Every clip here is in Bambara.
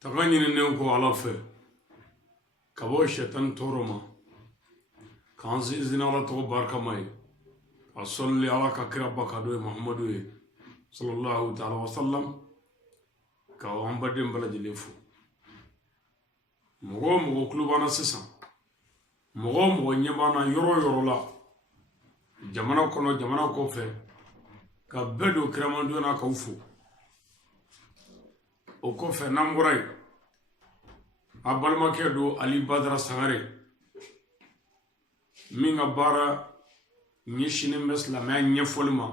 taga ɲininen ko ala fɛ ka bɔ shɛtani tɔɔrɔ ma k'an sinsin ala tɔgɔ barikama ye ka sɔlli ala ka kira baka dɔ ye muhamadu ye sallallahu ta'ala wa sallam ka an baden bɛɛ lajɛlen fo mɔgɔ o mɔgɔ tulo b'an na sisan mɔgɔ o mɔgɔ ɲɛ b'an na yɔrɔ o yɔrɔ la jamana kɔnɔ jamana kɔfɛ ka bɛɛ don kiramantonya na k'aw fo o kɔfɛ n'an bɔra yen a balimakɛ don Ali Badara Sangare min ka baara ɲɛsinnen bɛ silamɛya ɲɛfɔli ma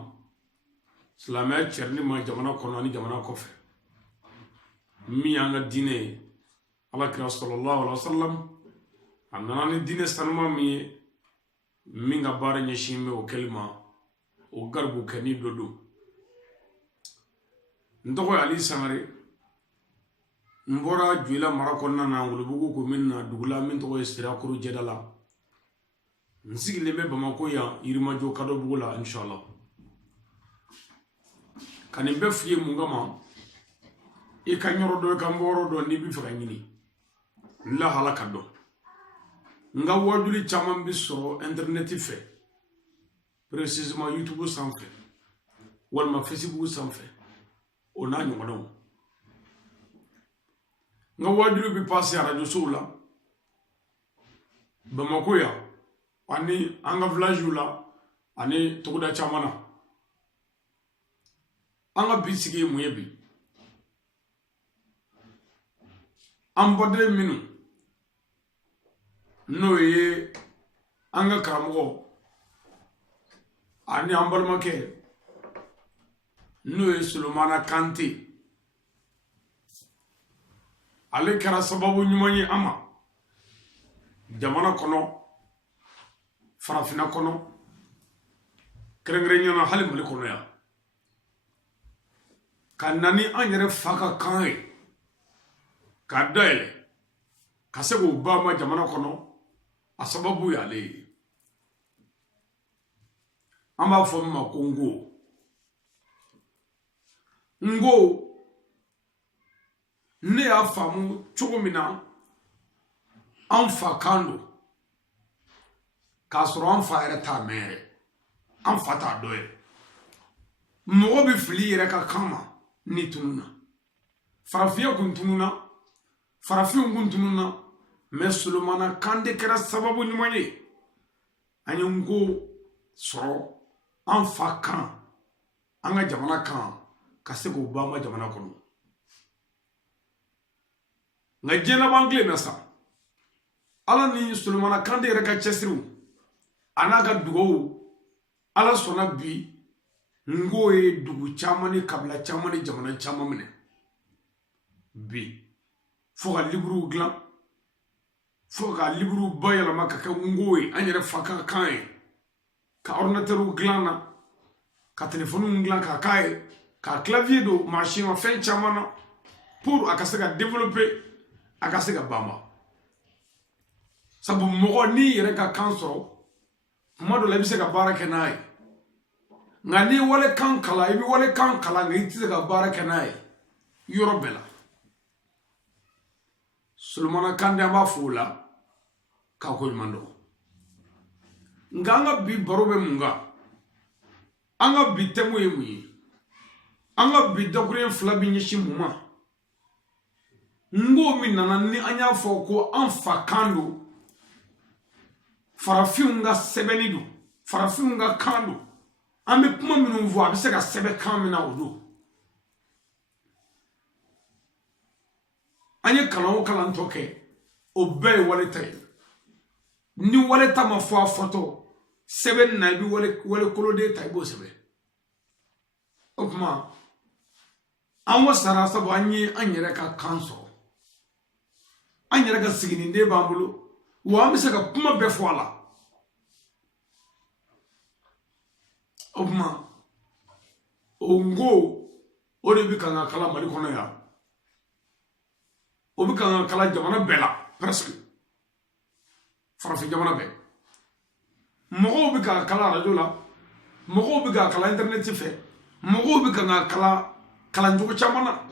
silamɛya cɛrili ma jamana kɔnɔ ani jamana kɔfɛ min y'an ka diinɛ ye alakira sallallahu alaihi wa sallam a nana ni diinɛ sanuma min ye min ka baara ɲɛsin bɛ o kɛli ma o garibu kɛni dɔ don n tɔgɔ ye Ali Sangare n bɔra Joyila mara kɔnɔna na Wolobugu commune na dugu la min tɔgɔ ye Sirakoro Jɛdala n sigilen bɛ Bamako yan Yirimajɔ Kadɔbugu la inshallah ka nin bɛɛ f'i ye mun kama i ka yɔrɔ dɔn i ka yɔrɔ dɔn n'i bɛ fɛ ka ɲini n lahala ka dɔn n ka wajuli caman bɛ sɔrɔ internet fɛ précisément YouTube sanfɛ walima Facebook sanfɛ o n'a ɲɔgɔnnaw n ka wajuli bɛ passe radio sow la Bamako yan ani an ka village la ani togoda caman na an ka bi sigi ye mun ye bi an bɔden minnu n'o ye an ka karamɔgɔ ani an balimakɛ n'o ye Solomana Kante ale kɛra sababu ɲuman ye an ma jamana kɔnɔ farafinna kɔnɔ kɛrɛnkɛrɛnnenya na hali Mali kɔnɔ yan ka na ni an yɛrɛ fa ka kan ye k'a dayɛlɛ ka se k'o ba ma jamana kɔnɔ a sababu y'ale ye an b'a fɔ min ma ko Ngo ne y'a faamu cogo min na an fa kan don k'a sɔrɔ an fa yɛrɛ t'a mɛn yɛrɛ an fa t'a dɔn yɛrɛ mɔgɔ bɛ fili yɛrɛ ka kan ma ni tununa farafinya kun tununa farafinw kun tununa mais Solomana Kante kɛra sababu ɲuman ye an ye Ngo sɔrɔ an fa kan an ka jamana kan ka se k'o ba ma jamana kɔnɔ nka diɲɛ laban tile na sa ala ni Solomana Kante yɛrɛ ka cɛsiriw a n'a ka dugawu ala sɔnna bi Ngo ye dugu caman ni kabila caman ni jamana caman minɛ bi fo ka liburu dilan fo ka liburu bayɛlɛma ka kɛ Ngo ye an yɛrɛ fa ka kan ye ka ordinateur dilan na ka téléphone dilan ka k'a ye ka clavier don machine ma fɛn caman na pour a ka se ka développer a ka se ka banba sabu mɔgɔ n'i yɛrɛ ka kan sɔrɔ kuma dɔ la i bɛ se ka baara kɛ n'a ye nka n'i wale kan kalan i bɛ wale kan kalan nka i tɛ se ka baara kɛ n'a ye yɔrɔ bɛɛ la Solomana Kante an b'a fɔ o la k'a ko ɲuman dɔn nka an ka bi baro bɛ mun kan an ka bi thème ye mun ye an ka bi dakuruɲɛ fila bɛ ɲɛsin mun ma Ngo min nana ni an y'a fɔ ko an fa kan don farafinw ka sɛbɛnni don farafinw ka kan don an bɛ kuma minnu fɔ a bɛ se ka sɛbɛn kan min na o don an ye kalan o kalan tɔ kɛ o bɛɛ ye waleta ye ni waleta ma fɔ a fɔtɔ sɛbɛnni na i bɛ wale koloden ta i b'o sɛbɛn o tuma an wasara sabu an ye an yɛrɛ ka kan sɔrɔ an yɛrɛ ka siginiden b'an bolo wa an bɛ se ka kuma bɛɛ fɔ a la o tuma o Ngo o de bɛ kan ka kala Mali kɔnɔ yan o bɛ kan ka kala jamana bɛɛ la presque farafin jamana bɛɛ mɔgɔw bɛ kan ka kala radio la mɔgɔw bɛ kan ka kala internet fɛ mɔgɔw bɛ kan ka kala kalancogo caman na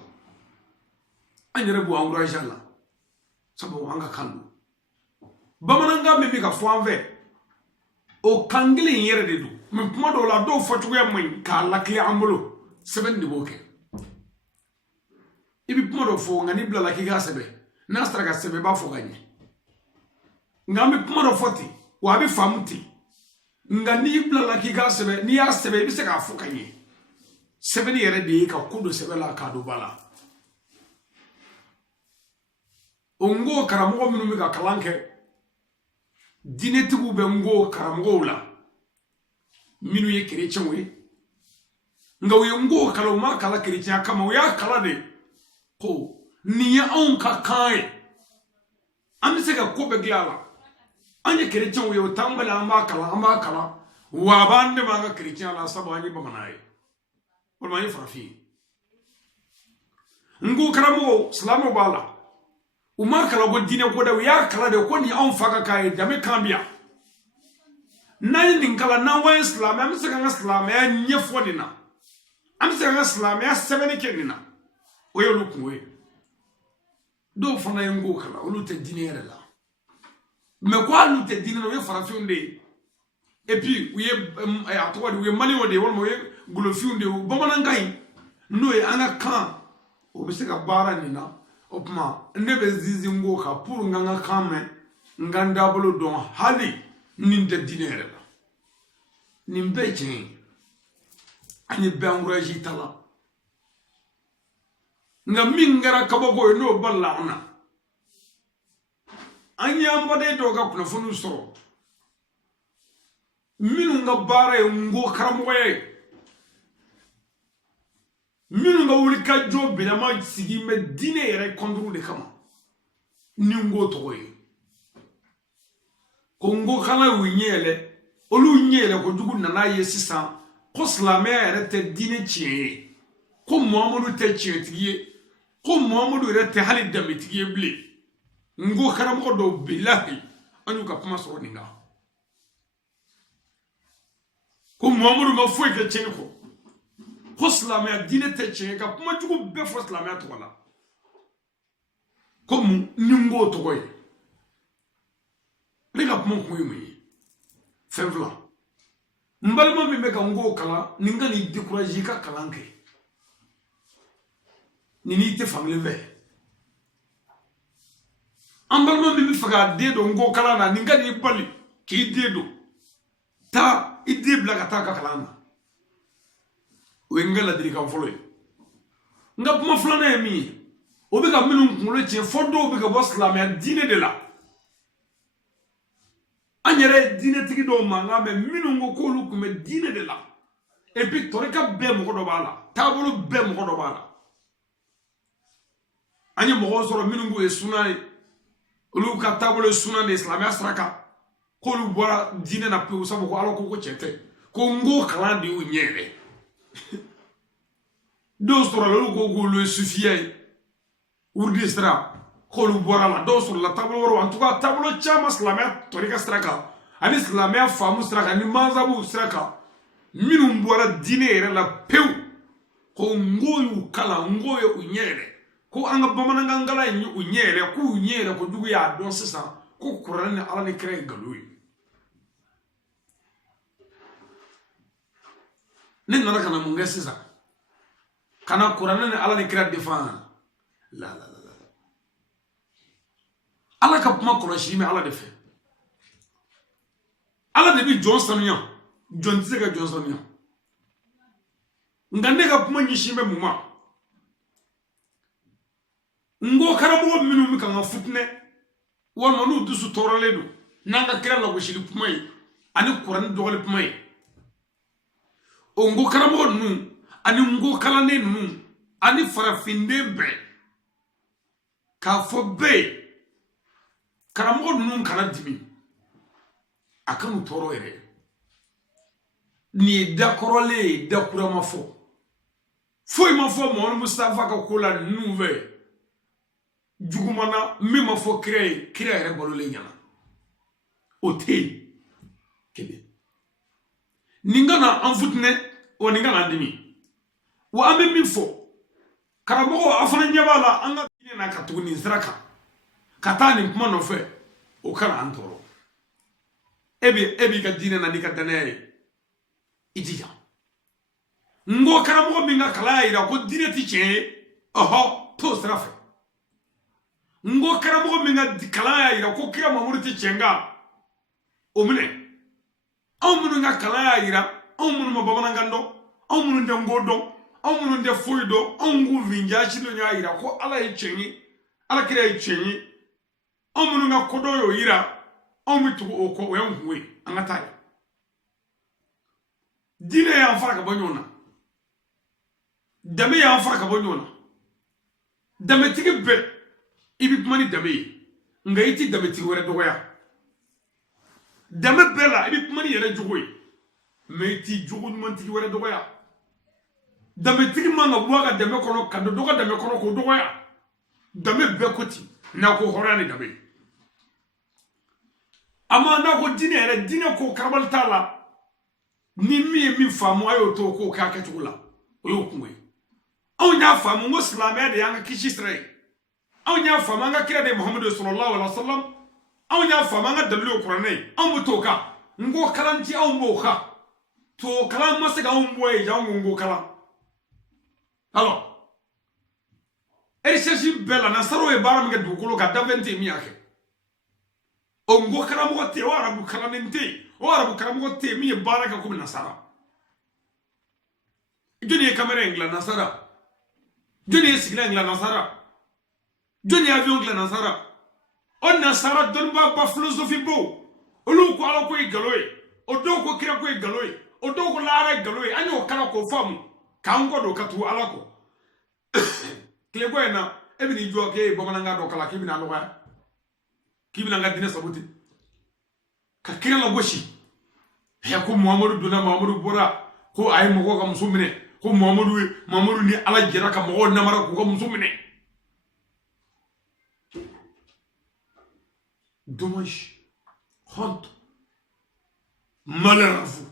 anyere bu encourager la sabo anga kandu bamananga me bi ka fo anve o kangile yere de du me kuma do la do fo tugo man ka la clé ambulo seben di boke ibi kuma do fo ngani bla la ki ga sebe na stra ga sebe ba fo ganye ngami kuma do foti wa bi famuti ngani bla la ki ga sebe ni ya sebe bi se ka fo kanye sebe ni yere de ka kudo sebe la ka do bala ongo karamo minu mi ka kalanke dinetigu be ngo karamo la minu ye chrétien we ngaw ye ngo kala ma kala chrétien kama we ya kala de ko ni ya on ka kai am se ka ko be glala anye chrétien we o tambala amba kala wa bande ma ga chrétien la sabani ba manaye wal ma yafrafi ngo karamo salamo bala umar kala go dine ko da ya kala de ko ni on faga kai da me kambia nay nin kala na wa islam am se kan islam ya nyefo ni na am se kan islam ya sebene kenina o yo lukwe do fana ngo kala o lute dine la me ko alu te dine no ye farafiunde et puis we atwa de we mali o de wol mo ye gulofiunde o bomana ngai no e ana kan o be se ka bara ni na opma nebe zizi ngo ka pour nganga kame nganda bolo don hali ninde dinere la nimbe chen ani be encourage tala nga mingara kabako no balla ona anya mbade do ga kuna funu soro minu nga bare ngo karamoye minu nga wuli ka jo bilama sigi me dine yere kondru de kama ningo toye kongo kala winyele olu nyele ko jugu nana yesisa ko slame yere te dine chie ko muhammadu te chie tiye ko muhammadu yere te hali damitiye ble ngo karamo do billahi anu ka kuma soro ninga ko muhammadu ma foi ke chie ko slamaya dine te chenga ka kuma jugu be fo slamaya to wala comme ningo to koy le ga kuma ko yumi fevla mbalma mi me ka ngo kala ninga ni décourager ka kalanke ni te famille ve ambalma mi faga de do ngo kala na ninga ni bali ki de do ta ide blaga ta ka kalana wengala diri kan folo nga kuma flana yemi obi ka minu ngulo che fodo obi ka boss la me dine de la anyere dine tigi do manga me minu ngo ko lu kuma dine de la et puis torika be mo do bala tabolo be mo do bala anye mo soro minu ngo e sunani lu ka tabolo sunani islamia sraka ko lu bora dine na pe usabo ko alo ko chete ko ngo kala di unyele do sur la go le suffit urdistra kholu borala do sur la table woro en tout cas table chama slamia torika straka ani slamia famu straka ni manzabu straka minum bora dinere la pew ko ngoyu kala ngoyo unyere ko anga bamana ngala nyi unyere ko unyere ko dugu ya don sisa ko kurane ala ni kre galui nin nana kana munga sisa kana kurane ala ni kre defan la ala ka kuma koroshi me ala de fe ala de bi Johnson nya John Zega Johnson nya ngande ka kuma nyishime muma ngo karabo minu mi kan futne won manu dusu toraledu nanga kira la goshili pumai ani kuran dogale pumai o ngo karabo nu ani ngo kalane nu ani farafinde be ka fo be karamo nu kala dimi akanu toro ere ni dakorole dakura mafo foi mafo mo Mustafa ka kula nuve jugumana mi mafo kire ere bolole nyana hotel kebe ningana anfutne o ningana dimi wa ambe mi fo karamogo afana nyabala anga dine na katuguni siraka katani kuma no fe o kana antoro ebi ka dine na nika dane idija ngo karamogo minga kala ira ko dine ti che oho to sirafe ngo karamogo minga kala ira ko kira mamuru ti chenga omune awmunu nga kala ira awmunu mabamana ngando awmunu nde ngodo awmunu nde foido awngu vinja chilo nya ira ko ala ichenyi ala kira ichenyi awmunu nga kodoyo ira awmitu oko wenguwe angatai dine ya mfara ka bonyona dame ya mfara ka bonyona dame tigi be ibi mani dame nga iti dame tigi wera dogoya dame bela ibi mani yere jogoy me iti jogo man tigi wera dogoya dame tigi manga buaga dame kono kando doga dame kono ko dogoya dame be koti na ko horani dame ama na ko dine ko karbal tala ni mi famu ayo to ko ka ketula oyo kunwe on ya famu muslimé de yanga kishistre on ya famu nga kira de muhammad sallallahu alaihi wasallam on ya famu nga dalu qur'ani on mutoka ngo kalanti on moka to kalam masaka on boye ya ngo kala alors erishasi bela na saro e baram nga dukulo ka davente mi yake on ngo kala mo te wara bu kala nente wara bu kala mo te mi baraka ko nasara joni kamera ingla nasara joni sigla ingla nasara joni avion ingla nasara on nasara don ba philosophie bo olu ko ala ko igaloy o do ko kira ko igaloy o do ko laara igaloy anyo kala ko famu kango do katu ala ko klego ena ebini jo ke bomananga do kala kibina no ga kibina nga dine sabuti ka kira la goshi ya ko muhammadu duna muhammadu bora ko ay mo ko musumine ko muhammadu ni ala jira ka mo na mara ko musumine dommage honte malheur à vous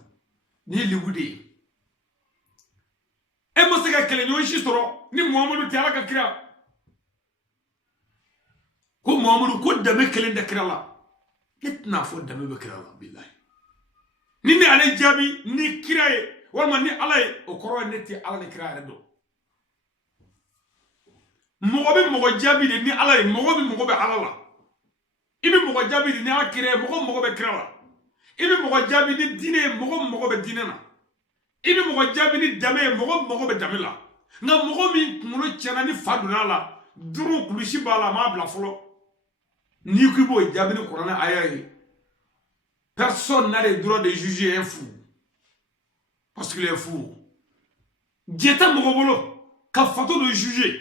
ni ligudi e mo se ka kele nyoshi soro ni muhammadu ti ala ka kira ko muhammadu ko dame kele da kira la itna fo dame be kira la billahi ni ne ale jabi ni kiraye walma ni alay o koro neti ala ni kiraye do mogo jabi ni alay mogo be ala la ibi mogo jabi ni akire mogo be kira la ibi mogo jabi ni dine mogo be dine na ibi mogo jabi ni dame mogo be dame la nga mogo mi muno chana ni faduna la duru kulushi bala ma bla folo ni kubo jabi ni qur'an ayayi. Personne n'a le droit de juger un fou. Parce qu'il est fou. Dieta Mogobolo, qu'a fato de juger.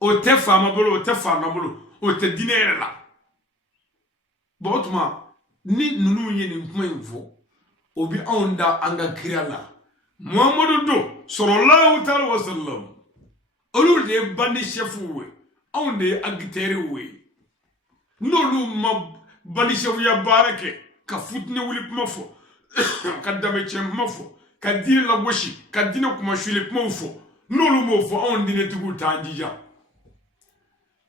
O te fama bolo, o te fama bolo, o te dîner là. Bon, autrement, ni nous n'y ni point info. Obi onda anga kriala. Muhammadu do, sallallahu ta'ala wa sallam. Olu de bandi chefu we. Onde agiteri we. Nolu ma balishawu ya barake ka futne wuli kuma fo ka dame chem kuma fo ka dire la goshi ka dine kuma shule kuma fo nolu mo fo on dine tugu tanjija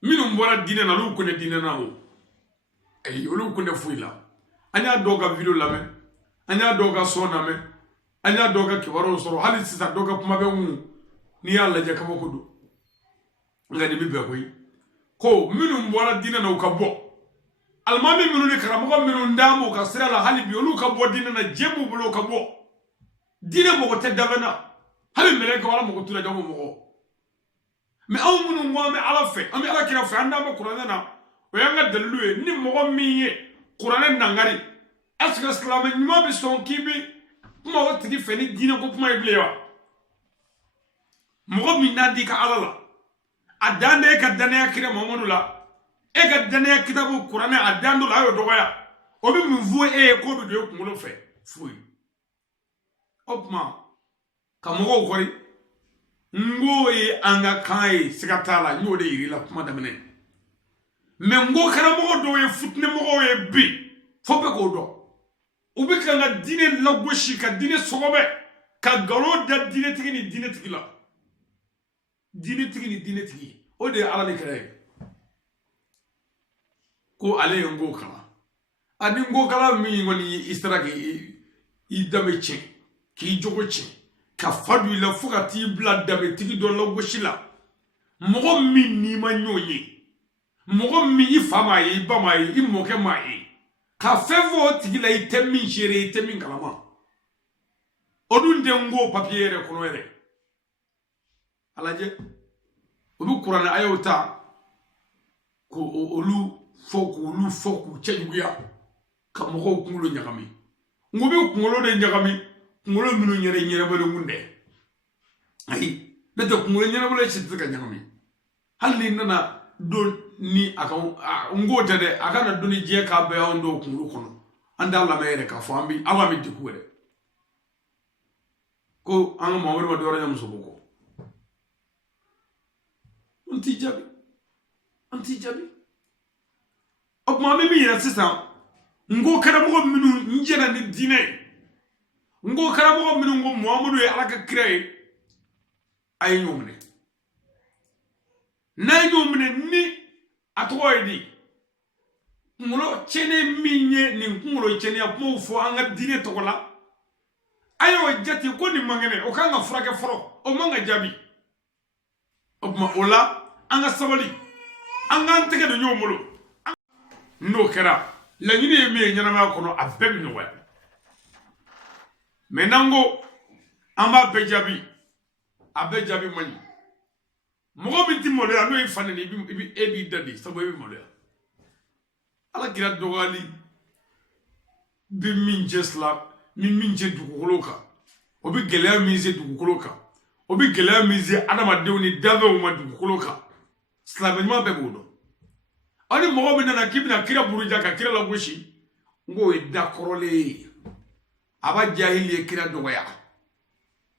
minu mbora dine na lu ko ne dine na o ay olu ko ne fuila anya doga video lame anya doga sona me anya doga kibaro soro hali sisa doga kuma be mu ni yalla je kama ko do ngani bibe ko minu mbora dine na ka bo almami minu ni karamogo minu ndamu ka sira la hali biolu ka bo dina na jebu bulo ka bo dina mo te davana hali meleka wala mo tula jamu mo me aw minu ngwa me ala fe ami ala kira fe anda mo qur'ana na o yanga daluwe ni mo miye qur'ana nangari aska islam ni ma be son kibi kuma wati ki fe ni dina ko kuma iblewa mo mi nadi ka ala la adande ka dana kira mamadou la e ga dane kitabu qur'an adando la yo dogoya o bi mvu e ko bi do ko lo fe fuyi opma kamogo kori ngoyi anga kai sikatala nyode yiri la kuma damene me ngo kara mogo do e futne mogo e bi fobe ko do ubi kanga dine la goshi ka dine sogobe ka galo da dine tigi ni dine tigi la dinetigi ni dinetigi o de ala ni kira ko ale ye ngo kala ani ngo kala mi ngoni isra i dame cɛ k'i jogo cɛ ka fadu ila fo ka t'i bila dame tigi dɔ la gosi la mɔgɔ min n'i ma ɲ'o ye mɔgɔ min i fa m'a ye i ba m'a ye i mɔkɛ m'a ye ka fɛn fɔ o tigi la i tɛ min seere i tɛ min kalama o dun tɛ ngo papiye yɛrɛ kɔnɔ yɛrɛ a lajɛ o bɛ kuranɛ ayew ta ko olu fɔ k'u cɛjuguya ka mɔgɔw kunkolo ɲagami ngo bɛ kunkolo de ɲagami kunkolo minnu yɛrɛ ɲɛnabɔlen dɛ ayi ne tɛ kunkolo ɲɛnabɔlen si tɛ ka ɲagami hali ni nana don ni a ka ngo tɛ dɛ a kana don ni diɲɛ k'a bɛɛ y'anw dɔw kunkolo kɔnɔ an t'a lamɛn yɛrɛ k'a fɔ an bɛ degun yɛrɛ ko an ka Mamadu ma dɔwɛrɛ ɲɛ muso ko kɔ an t'i jaabi o tuma an bɛ min yɛrɛ sisan ngo karamɔgɔ minnu n jɛna ni diinɛ ye ngo karamɔgɔ minnu ko Muhamadu ye ala ka kira ye a ye ɲɔgɔn minɛ n'a ye ɲɔgɔn minɛ ni a tɔgɔ ye di kunkolo cɛnni min ye nin kunkolo cɛnniya kumaw fɔ an ka diinɛ tɔgɔ la a y'o jate ko nin man kɛnɛ o kan ka furakɛ fɔlɔ o man ka jaabi o tuma o la an ka sabali an k'an tɛgɛ don ɲɔgɔn bolo n'o kɛra laɲini ye min ye ɲɛnamaya kɔnɔ a bɛɛ bɛ nɔgɔya mɛ n'an ko an b'a bɛɛ jaabi a bɛɛ jaabi man ɲi mɔgɔ min tɛ maloya n'o ye fa neni e b'i da de sabu e bɛ maloya ala kira dɔgɔyali bɛ min cɛ dugukolo kan o bɛ gɛlɛya min se dugukolo kan o bɛ gɛlɛya min se adamadenw ni danfɛnw ma dugukolo kan silamɛ ɲuman bɛɛ b'o dɔn aw ni mɔgɔ min nana k'i bɛna kira buruja ka kira lagosi n k'o ye dakɔrɔlen ye a b'a jahili ye kira dɔgɔya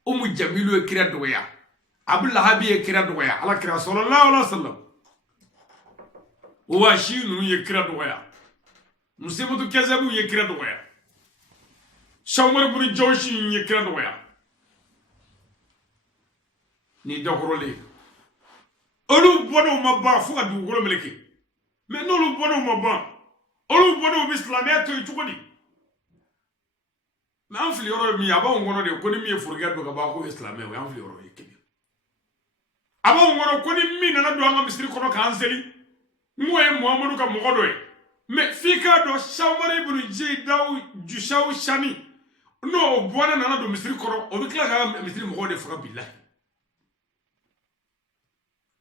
Umu Jamilu ye kira dɔgɔya Abu Lahabi ye kira dɔgɔya ala kira sallallahu alaihi wasallam Washi ninnu ye kira dɔgɔya Musibatu Kazabu ye kira dɔgɔya Shamar buni Jawshi ye kira dɔgɔya ni dakɔrɔlen olu bɔnnaw ma ban fo ka dugukolo meleke mais n'olu bɔnnaw ma ban olu bɔnnaw bɛ silamɛya to yen cogo di mais an fili yɔrɔ ye min ye a b'anw kɔnɔ de ko ni min ye forokɛ don ka ban k'o ye silamɛ o y'an fili yɔrɔ ye kelen a b'anw kɔnɔ ko ni min nana don an ka misiri kɔnɔ k'an seli n'o ye Muhamadu ka mɔgɔ dɔ ye mais f'i k'a dɔn Shamari ibn Jeydaw Jushaw Shani n'o bɔnna nana don misiri kɔnɔ o bɛ tila ka misiri mɔgɔw de faga bilahi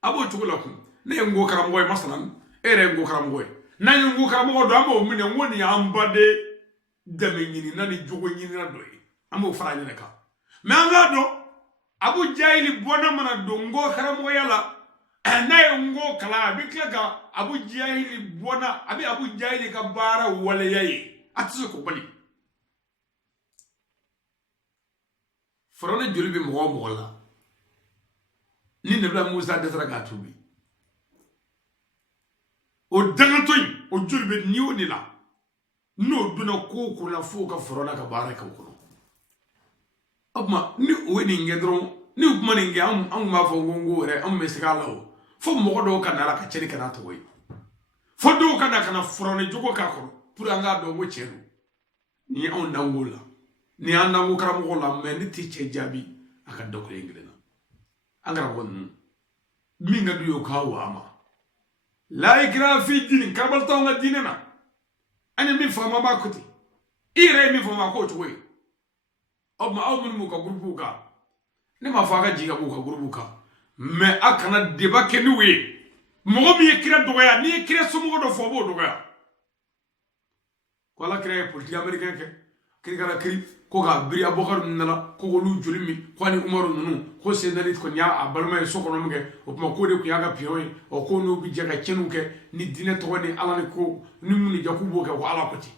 a b'o cogo la kun ne ye ngo karamɔgɔ ye masalan e yɛrɛ ye ngo karamɔgɔ ye n'an ye ngo karamɔgɔ dɔn an b'o minɛ n ko nin y'an baden dɛmɛ ɲinina ni jogo ɲinina dɔ ye an b'o fara ɲɛnɛ kan mais an k'a dɔn Abu Jahili bɔnna mana don ngo karamɔgɔya la n'a ye ngo kalan a bɛ tila ka Abu Jahili bɔnna a bɛ Abu Jahili ka baara waleya ye a tɛ se k'o bali Firawuna joli bɛ mɔgɔ o mɔgɔ la ni Nabila Musa dɛsɛra k'a tuubi o dangantɔ in o joli bɛ ni o ni la n'o donna ko o ko la fo ka Firawuna ka baara kɛ o kɔnɔ o tuma ni o ye nin kɛ dɔrɔn ni o kuma nin kɛ an tun b'a fɔ ko yɛrɛ an bɛ segin a la o fo mɔgɔ dɔw ka na la ka cɛnni kɛ n'a tɔgɔ ye fo dɔw ka na ka na Firawuna jogo k'a kɔrɔ pour an k'a dɔn ko tiɲɛ don ni anw danko la ni an danko karamɔgɔ la mais ne tɛ cɛ jaabi a ka da kelen kelen na an karamɔgɔ ninnu min ka d'u ye o k'a wa ma la ikraha fi din karamɔgɔ t'anw ka diinɛ na an ye min faamu an b'a ko ten i yɛrɛ ye min faamu a k'o cogo ye o tuma aw minnu b'u ka gurupuw kan ne m'a fɔ a ka jigin ka b'u ka gurupuw kan mais a kana débat kɛ n'u ye mɔgɔ min ye kira dɔgɔya n'i ye kira somɔgɔ dɔ fɔ a b'o dɔgɔya ko ala kira ye politique américain kɛ kirikara kiri ko k'a biri Abubakar ninnu nana ko k'olu joli min ko ani Umaru ninnu ko Seydina kɔni y'a balima ye so kɔnɔ min kɛ o tuma k'o de tun y'a ka pion ye o ko n'u bɛ jɛ ka tiɲɛniw kɛ ni diinɛ tɔgɔ ni ala ni ko ni mun ni ja k'u b'o kɛ ko ala ko ten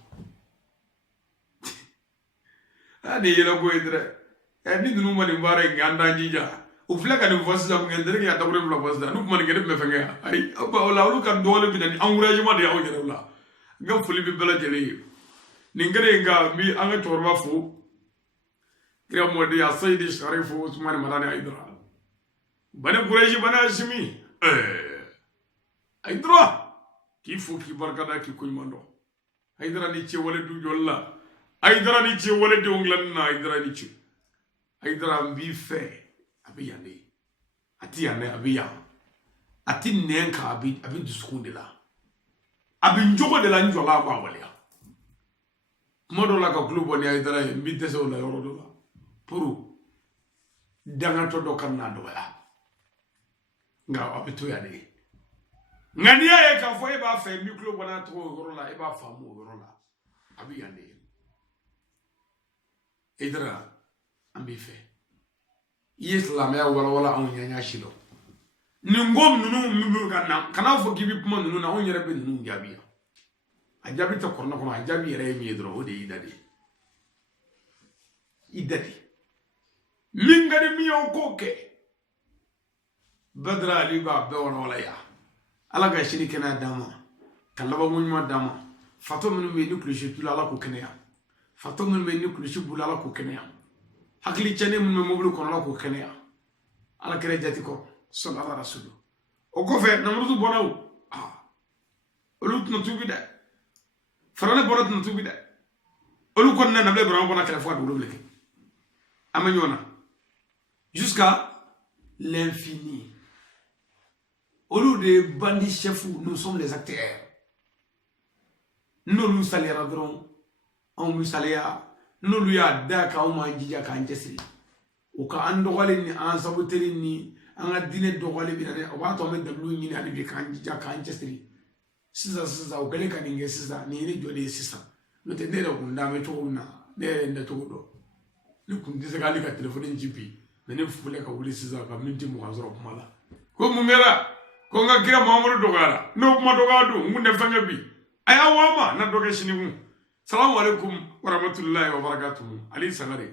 ni yɛlɛ ko ye dɛ ni ninnu ma nin baara in kɛ an t'an jija u filɛ ka nin fɔ sisan mun kɛ n terikɛ y'a dabɔ fila fɔ sisan n'u kuma nin kɛ ne tun bɛ fɛn kɛ ayi o la olu ka dɔgɔlen bɛ na ni encouragement de y'aw yɛrɛ la n ka foli bɛ bɛɛ lajɛlen ye nin kɛlen nka n bɛ an ka cɛkɔrɔba fo kira mɔden a Sayidi Sharifu Usmani Madani Ayidara bana Quraishi bana Hashimi Haidara ki fo ki barkada ki kuymando Haidara ni ce wala du jolla Haidara ni ce wala de onglan na Haidara ni ce Haidara mbi fe abiyane ati yane abiya ati nenka abi dusukun de la abi njogo de la njola ba wala modo la ka club woni Haidara mbi dese wala yoro do la puru danga to do kan na do ya nga abitu ya ne ngani ya ka fo e ba fa mi club wana to yoro la e ba fa mu yoro la abi ya ne Haidara ambi fe Islam ya wala on nyanya shilo ni ngom nunu mbu kana fo gibi kuma nunu na on yere be nunu jabiya ajabi ta korna kono ajabi yere mi edro o de idadi mingade mi on koke badra ali ba be wala ya ala ga shini kana dama kalaba munma dama fato minu be ni klushi tulala ko kenya fato minu be ni klushi bulala ko kenya hakli chane mun mo bulu kono ko kenya ala kere jati ko sallallahu alaihi wasallam o ko fe namrudu bonaw olut no tubida farale bonat no tubida olu kon na nable bran bona kala fois do bleke amanyona jusqu'à l'infini olu de bandits chefs nous sommes les acteurs nous salerons on salaya nolu ya da ka o ma jija ka njesi o ka andogale ni an saboteri ni an adine dogale bi na o ba to me dablu ni ani bi kan jija ka njesi siza o gele kan nge siza ni ni jode siza no te nere ko ndame to na nere nda to do ni kun dise gali ka telephone njipi me ne fule ka wuli siza ka minti mu azoro kumala ko mungera ko nga kira mamuru dogala no kuma dogado ngunde fanga bi aya wama na doge shini mu Salamu alaikum wa rahmatullahi wa barakatuhu. Ali Sangare.